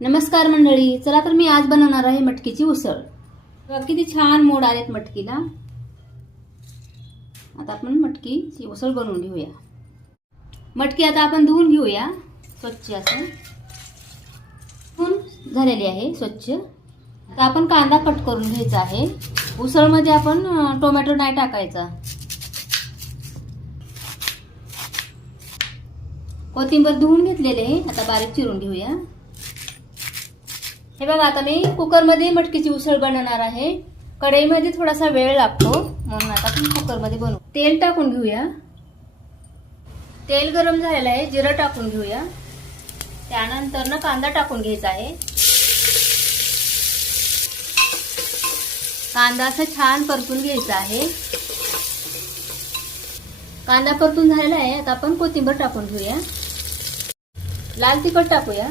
नमस्कार मंडळी चला तर मी आज बनवणार आहे मटकीची उसळ. बघा किती छान मोड आलेत मटकीला. आता आपण मटकीची उसळ बनवून घेऊया. मटकी आता आपण धुवून घेऊया स्वच्छ असं. धुवून झालेली आहे स्वच्छ. आता आपण कांदा कट करून घ्यायचा आहे. उसळमध्ये आपण टोमॅटो नाही टाकायचा. कोथिंबर धुवून घेतलेले आहे आता बारीक चिरून घेऊया. हे बघा आता मी कुकरमध्ये मटकीची उसळ बनवणार आहे. कढईमध्ये थोडासा वेळ लागतो म्हणून आता आपण कुकरमध्ये बनवू. तेल टाकून घेऊया. तेल गरम झालेलं आहे जिरं टाकून घेऊया. त्यानंतर ना कांदा टाकून घ्यायचा आहे. कांदा असं छान परतून घ्यायचा आहे. कांदा परतून झालेला आहे आता आपण कोथिंबीर टाकून घेऊया. लाल तिखट टाकूया.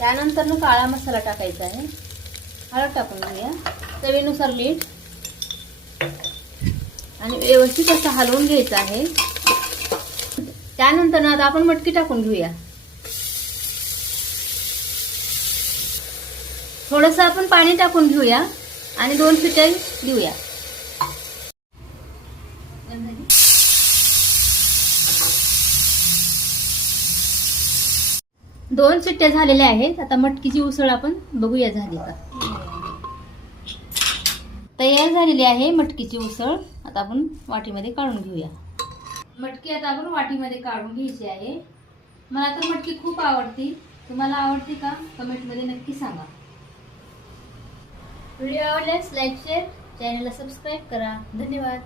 त्यानंतर ना काळा मसाला टाकायचा आहे. हळद टाकून घेऊया. चवीनुसार मीठ. आणि व्यवस्थित असं हलवून घ्यायचं आहे. त्यानंतर ना आता आपण मटकी टाकून घेऊया. थोडस आपण पाणी टाकून घेऊया आणि दोन फिटे देऊया दोन शिट्ट्या झालेल्या आहेत. आता मटकीची उसळ आपण बघूया झाली का. तयार झालेली आहे मटकीची उसळ. आता आपण वाटीमध्ये काढून घेऊया. मटकी आता आपण वाटीमध्ये काढून घ्यायची आहे. मला तर मटकी खूप आवडती. तुम्हाला आवडते का? कमेंटमध्ये नक्की सांगा. व्हिडिओ आवडल्यास लाईक शेअर चॅनलला सबस्क्राईब करा. धन्यवाद.